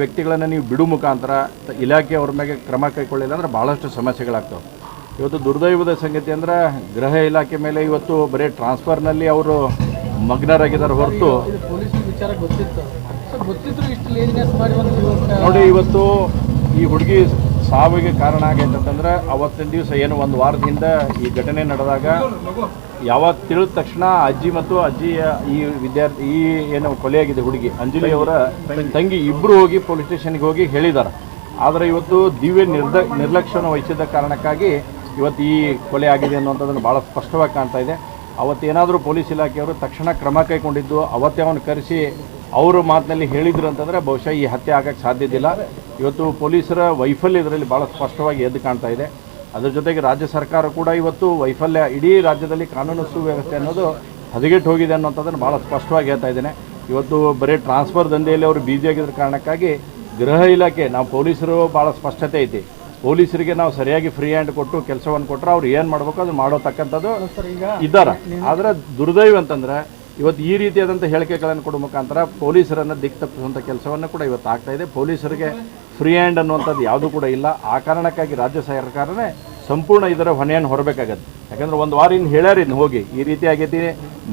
ವ್ಯಕ್ತಿಗಳನ್ನು ನೀವು ಬಿಡು ಮುಖಾಂತರ ಇಲಾಖೆಯವ್ರ ಮೇಲೆ ಕ್ರಮ ಕೈಗೊಳ್ಳಿಲ್ಲ ಅಂದರೆ ಭಾಳಷ್ಟು ಸಮಸ್ಯೆಗಳಾಗ್ತವೆ. ಇವತ್ತು ದುರ್ದೈವದ ಸಂಗತಿ ಅಂದರೆ ಗೃಹ ಇಲಾಖೆ ಮೇಲೆ ಇವತ್ತು ಬರೀ ಟ್ರಾನ್ಸ್ಫರ್ನಲ್ಲಿ ಅವರು ಮಗ್ನರಾಗಿದ್ದಾರೆ ಹೊರತು ನೋಡಿ, ಇವತ್ತು ಈ ಹುಡುಗಿ ಸಾವಿಗೆ ಕಾರಣ ಆಗೈತೆ ಅಂತಂದ್ರೆ ಅವತ್ತಿನ ದಿವಸ ಏನು ಒಂದು ವಾರದ ಹಿಂದೆ ಈ ಘಟನೆ ನಡೆದಾಗ ಯಾವಾಗ ತಿಳಿದ ತಕ್ಷಣ ಅಜ್ಜಿ ಮತ್ತು ಅಜ್ಜಿಯ ಈ ವಿದ್ಯಾರ್ಥಿ ಈ ಏನು ಕೊಲೆಯಾಗಿದೆ ಹುಡುಗಿ ಅಂಜಲಿ ಅವರ ತಂಗಿ ಇಬ್ಬರು ಹೋಗಿ ಪೊಲೀಸ್ ಸ್ಟೇಷನ್ಗೆ ಹೋಗಿ ಹೇಳಿದ್ದಾರೆ. ಆದರೆ ಇವತ್ತು ದಿವ್ಯ ನಿರ್ಲಕ್ಷ್ಯವನ್ನು ವಹಿಸಿದ ಕಾರಣಕ್ಕಾಗಿ ಇವತ್ತು ಈ ಕೊಲೆ ಆಗಿದೆ ಅನ್ನುವಂಥದ್ದನ್ನು ಭಾಳ ಸ್ಪಷ್ಟವಾಗಿ ಕಾಣ್ತಾ ಇದೆ. ಅವತ್ತೇನಾದರೂ ಪೊಲೀಸ್ ಇಲಾಖೆಯವರು ತಕ್ಷಣ ಕ್ರಮ ಕೈಗೊಂಡಿದ್ದು ಅವತ್ತೇ ಅವನು ಕರೆಸಿ ಅವರು ಮಾತಿನಲ್ಲಿ ಹೇಳಿದ್ರು ಅಂತಂದರೆ ಬಹುಶಃ ಈ ಹತ್ಯೆ ಆಗೋಕ್ಕೆ ಸಾಧ್ಯದಿಲ್ಲ. ಇವತ್ತು ಪೊಲೀಸರ ವೈಫಲ್ಯ ಇದರಲ್ಲಿ ಭಾಳ ಸ್ಪಷ್ಟವಾಗಿ ಎದ್ದು ಕಾಣ್ತಾ ಇದೆ. ಅದರ ಜೊತೆಗೆ ರಾಜ್ಯ ಸರ್ಕಾರ ಕೂಡ ಇವತ್ತು ವೈಫಲ್ಯ, ಇಡೀ ರಾಜ್ಯದಲ್ಲಿ ಕಾನೂನು ಸುವ್ಯವಸ್ಥೆ ಅನ್ನೋದು ಹದಗೆಟ್ಟು ಹೋಗಿದೆ ಅನ್ನೋಂಥದ್ದನ್ನು ಭಾಳ ಸ್ಪಷ್ಟವಾಗಿ ಹೇಳ್ತಾ ಇದ್ದೇನೆ. ಇವತ್ತು ಬರೀ ಟ್ರಾನ್ಸ್ಫರ್ ದಂಧೆಯಲ್ಲಿ ಅವರು ಬ್ಯುಸಿಯಾಗಿದ್ದ ಕಾರಣಕ್ಕಾಗಿ ಗೃಹ ಇಲಾಖೆ, ನಾವು ಪೊಲೀಸರು ಭಾಳ ಸ್ಪಷ್ಟತೆ ಐತಿ, ಪೊಲೀಸರಿಗೆ ನಾವು ಸರಿಯಾಗಿ ಫ್ರೀ ಹ್ಯಾಂಡ್ ಕೊಟ್ಟು ಕೆಲಸವನ್ನು ಕೊಟ್ಟರೆ ಅವ್ರು ಏನು ಮಾಡಬೇಕು ಅದು ಮಾಡೋತಕ್ಕಂಥದ್ದು ಇದ್ದಾರೆ. ಆದರೆ ದುರ್ದೈವ ಅಂತಂದರೆ ಇವತ್ತು ಈ ರೀತಿಯಾದಂಥ ಹೇಳಿಕೆಗಳನ್ನು ಕೊಡೋ ಮುಖಾಂತರ ಪೊಲೀಸರನ್ನು ದಿಕ್ಕು ತಪ್ಪಿಸುವಂಥ ಕೆಲಸವನ್ನು ಕೂಡ ಇವತ್ತು ಆಗ್ತಾ ಇದೆ. ಪೊಲೀಸರಿಗೆ ಫ್ರೀ ಹ್ಯಾಂಡ್ ಅನ್ನುವಂಥದ್ದು ಯಾವುದೂ ಕೂಡ ಇಲ್ಲ. ಆ ಕಾರಣಕ್ಕಾಗಿ ರಾಜ್ಯ ಸರ್ಕಾರನೇ ಸಂಪೂರ್ಣ ಇದರ ಹೊಣೆಯನ್ನು ಹೊರಬೇಕಾಗತ್ತೆ. ಯಾಕಂದ್ರೆ ಒಂದು ವಾರ ಇನ್ನು ಹೇಳ್ಯಾರ ಇನ್ನು ಹೋಗಿ ಈ ರೀತಿ ಆಗೈತಿ,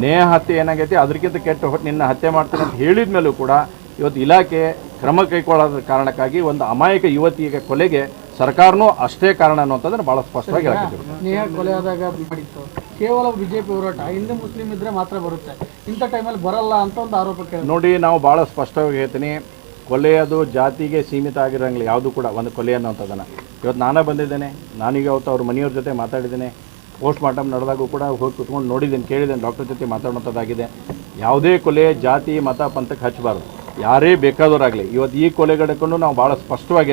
ನೇಹ ಹತ್ಯೆ ಏನಾಗೈತಿ ಅದಕ್ಕಿಂತ ಕೆಟ್ಟ ನಿನ್ನ ಹತ್ಯೆ ಮಾಡ್ತೀನಿ ಅಂತ ಹೇಳಿದ ಮೇಲೂ ಕೂಡ ಇವತ್ತು ಇಲಾಖೆ ಕ್ರಮ ಕೈಗೊಳ್ಳೋದ ಕಾರಣಕ್ಕಾಗಿ ಒಂದು ಅಮಾಯಕ ಯುವತಿಯ ಕೊಲೆಗೆ ಸರ್ಕಾರನೂ ಅಷ್ಟೇ ಕಾರಣ ಅನ್ನುವಂಥದ್ದನ್ನು ಭಾಳ ಸ್ಪಷ್ಟವಾಗಿ ಹೇಳ್ತಿದ್ರು. ನೇಹ ಕೊಲೆ ಆದಾಗ ಮಾಡಿತ್ತು ಕೇವಲ ಬಿಜೆಪಿ ಹೋರಾಟ, ಹಿಂದೂ ಮುಸ್ಲಿಂ ಇದ್ರೆ ಮಾತ್ರ ಬರುತ್ತೆ, ಇಂಥ ಟೈಮಲ್ಲಿ ಬರಲ್ಲ ಅಂತ ಒಂದು ಆರೋಪಕ್ಕೆ ನೋಡಿ, ನಾವು ಭಾಳ ಸ್ಪಷ್ಟವಾಗಿ ಹೇಳ್ತೀನಿ, ಕೊಲೆಯದು ಜಾತಿಗೆ ಸೀಮಿತ ಆಗಿರೋಂಗಿಲ್ಲ ಯಾವುದು ಕೂಡ ಒಂದು ಕೊಲೆ ಅನ್ನೋಂಥದ್ದನ್ನು. ಇವತ್ತು ನಾನೇ ಬಂದಿದ್ದೇನೆ, ನಾನೀಗ ಅವತ್ತು ಅವ್ರ ಮನೆಯವ್ರ ಜೊತೆ ಮಾತಾಡಿದ್ದೇನೆ, ಪೋಸ್ಟ್ ಮಾರ್ಟಮ್ ನಡೆದಾಗೂ ಕೂಡ ಹೋಗಿ ಕುತ್ಕೊಂಡು ನೋಡಿದ್ದೇನೆ, ಕೇಳಿದ್ದೇನೆ, ಡಾಕ್ಟರ್ ಜೊತೆ ಮಾತಾಡುವಂಥದ್ದಾಗಿದೆ. ಯಾವುದೇ ಕೊಲೆ ಜಾತಿ ಮತ ಪಂಥಕ್ಕೆ ಹಚ್ಚಬಾರ್ದು, ಯಾರೇ ಬೇಕಾದವರಾಗಲಿ. ಇವತ್ತು ಈ ಕೊಲೆಗಡಕ್ಕೂ ನಾವು ಭಾಳ ಸ್ಪಷ್ಟವಾಗಿ